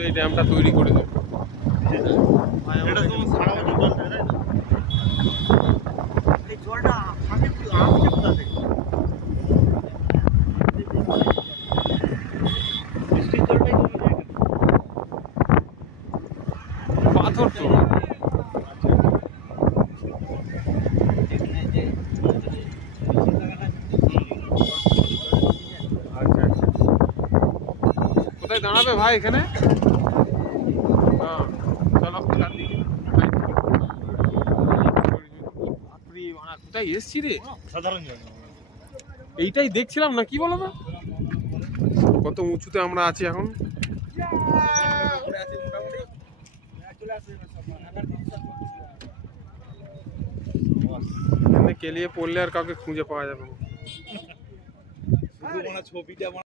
আমাদের এই ড্যামটা তৈরি করেছে। পাথর তো কোথায় দাঁড়াবে ভাই এখানে? চলো কোথায় এসছি রে? সাধারণ এইটাই দেখছিলাম না, কি বলো না কত উঁচুতে আমরা আছি এখন। কেলিয়ে পড়লে আর কাউকে খুঁজে পাওয়া যাবে না। ছবিটা